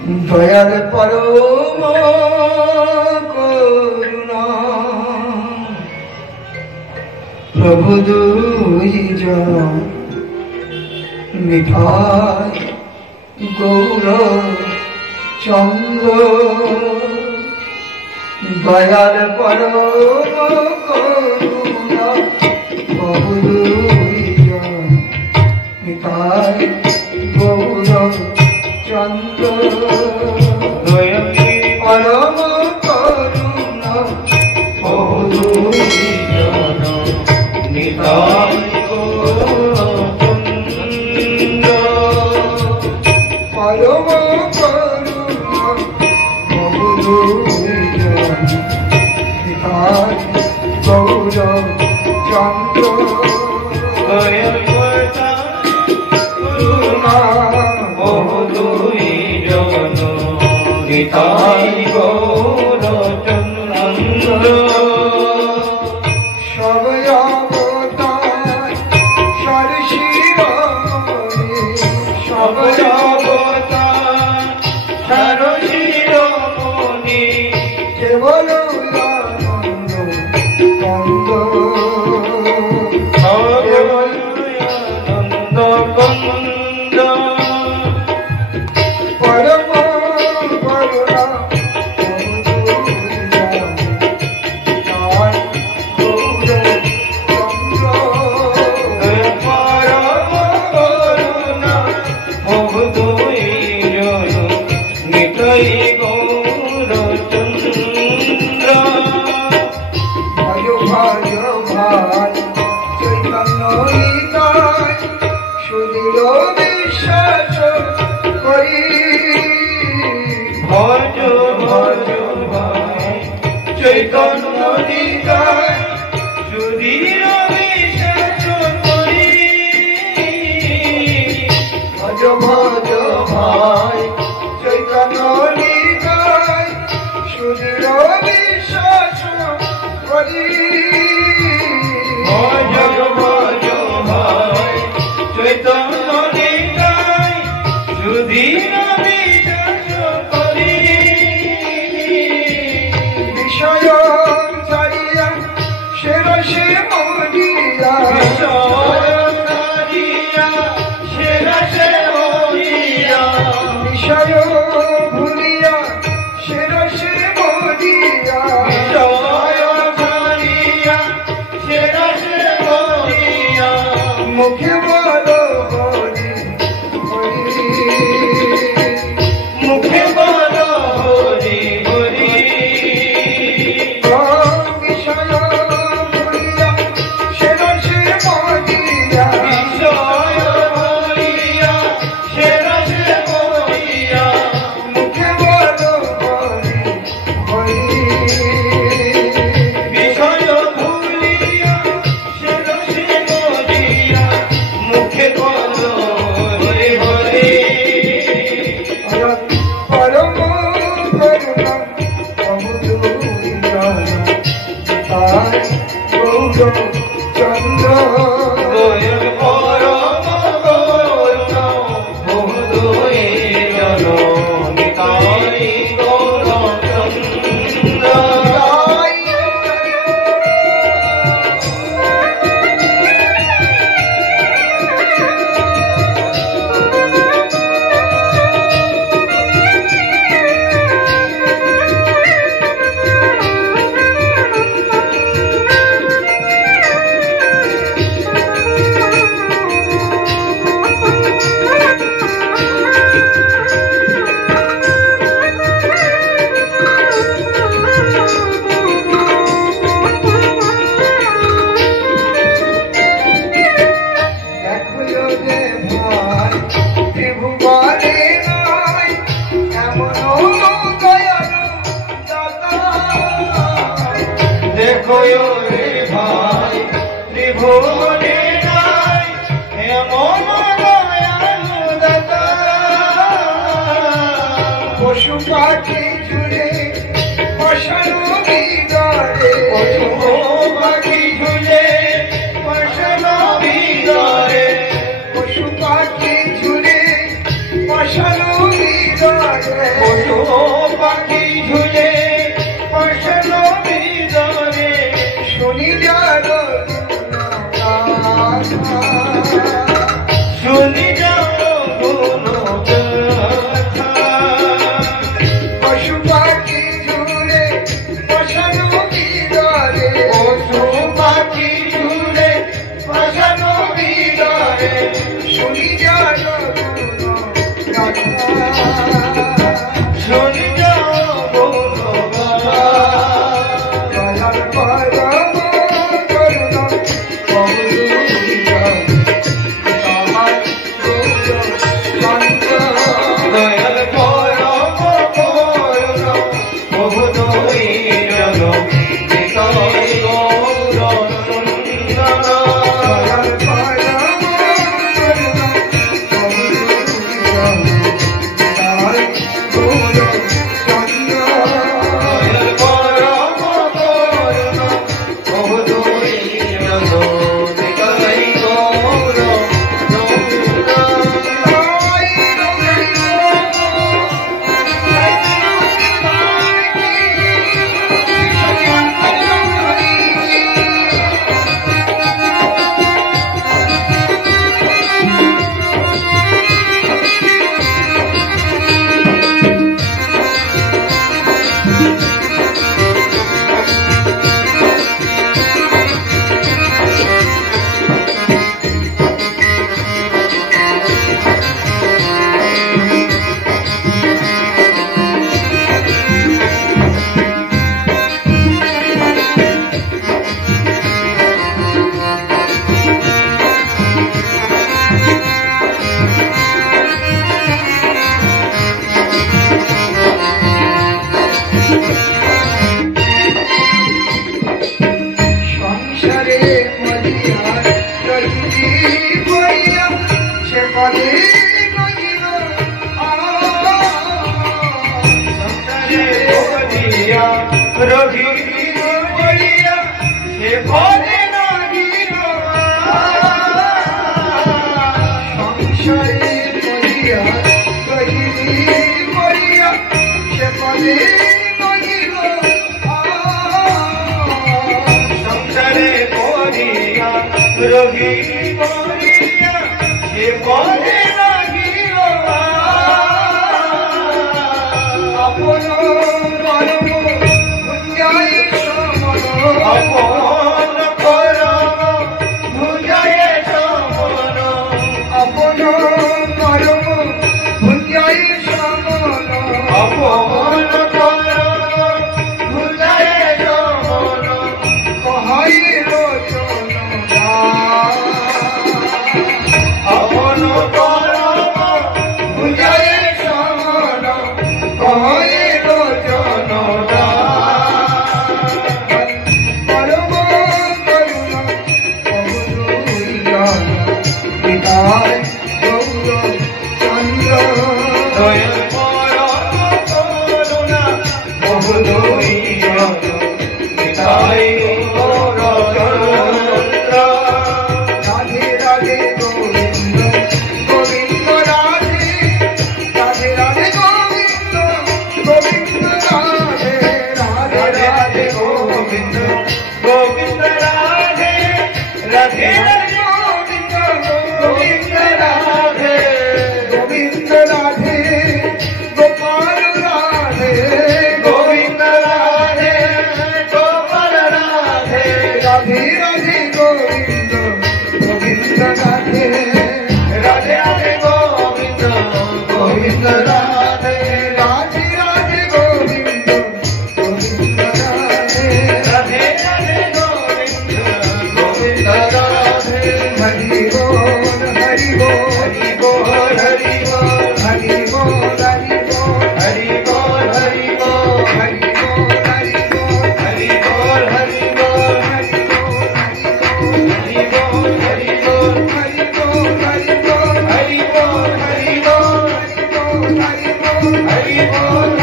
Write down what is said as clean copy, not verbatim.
দয়াল পরম করুণা প্রভু দুইজন নিতাই গৌর চন্দ্র দয়াল পরম করুণা প্রভু দুইজন নিতাই গৌর চন্দ্র পরম করুণা প্রভু দুইজন নিতাই গৌর চন্দ্র পরম করুণা প্রভু দুইজন নিতাই গৌর চন্দ্র নিতাই গৌর চন্দ্র সব অবতার সরশিরোমণি সব অবতার সরশিরোমণি কেবল আনন্দ কন্দ কেবল আনন্দ কন্দ পরম করুণা বিশ্বাস করি ভজ ভজ ভাই চৈতন্য নিতাই সুধীর বিশ্বাস করি ভজ ভজ ভাই চৈতন্য নিতাই সুদৃঢ় বিশ্বাস করি ভজ ভজ ভাই চৈতন্য নিতাই সুধীর বিশ্বাস করি বিষয় ছাড়িয়া সে রসে মরিয়া বিষয় ছাড়িয়া সে রসে মরিয়া বিষয় ভুলিয়া সে রসে মরিয়া বিষয় ছাড়িয়া সে রসে মরিয়া মুখে বলো হরি হরি মুখে বলো হরি হরি বিষয় ভুলিয়া সে রসে মরিয়া বিষয় ভুলিয়া সে রসে মরিয়া মুখে বলো হরি হরি বিষয় ভুলিয়া সে রসে মরিয়া মুখে বলো হরি হরি পরম করুণা প্রভু দুইজন তাই গৌর চন্দ্র দয়াল পরম করুণা বহু দুইজন নিতাই গৌর চন্দ্র দেখো যে ভাই ত্রিভুবনে নাই এমন দয়ালু দাতা দেখো রে ভাই ত্রিভুবনে নাই এমন দয়ালু দাতা পশু পাখি জুড়ে বসানো হৃদয়ে পশু পাখি ঝুলে বসানো হৃদয়ে পশু পাখি জুড়ে বসানো হৃদয়ে পাখি ঝুলে পাশান ভিতরে শুনি যারো শুনি যাও কোনো কথা পশু পাখি ঝুলে বসানো ভিতরে পশু পাখি ঝুলে পাশান ভিতরে শুনি যারো শুনি যাও কোনো কথা দয়াল পরম করুণা আমার দয়াল পরম করুণা বহু দৈজন নিতাই গৌর সুন্দর দয়াল পরম করুণা তাই গৌর চন্দ্র দয়াল পরম করুণা বহু দৈজন নিতাই গৌর সুন্দর সংসারে মরিয়ার রহিতি বইয়া সে পদে নহিল সংসারে বলিয়া রঘি বলিয়া সে পদে নাহিল সংসারে মরিয়ার রহিতি বইয়া সে পদে নহিল সংসারে বলিয়া রঘি বলিয়া সে পদে নাহিল আপন কর্ম গুঞ্জায় সমন আপন করম ভুজায় সমন আপন কর্ম গুঞ্জায় সমন আপন করম ভুজায় সমন কহাই লোচন আপন করম ভুজায় সমন কহাই লোচন পরম করুণা বহুদূর পিতায় গৌর চন্দ্র দয়াল পরম করুণা বহু দৈজন নিতাই গৌর চন্দ্র রাধে রাধে গোবিন্দ গোবিন্দ রাধে রাধে রাধে গোবিন্দ গোবিন্দ রাধে রাধে রাধে রাধে গোবিন্দ গোবিন্দ রাধে রাধে রাধে গোবিন্দ গোবিন্দ রাধে গোবিন্দ রাধে গোপাল রাধে গোবিন্দ রাধে গোপাল রাধে রাধে রাধে গোবিন্দ গোবিন্দ রাধে রাধে রাধে গোবিন্দ গোবিন্দ রাধে রাধে রাধে গোবিন্দ গোবিন্দ রাধে রাধে রাধে গোবিন্দ গোবিন্দ রাধে হরি बोल हरि बोल হরি बोल হরি बोल हरि बोल हरि बोल হরি बोल হরি बोल हरि बोल हरि बोल हरि बोल हरि बोल हरि बोल हरि हरि बोल बोल हरि बोल हरि बोल हरि बोल हरि बोल हरि बोल हरि बोल हरि बोल हरि बोल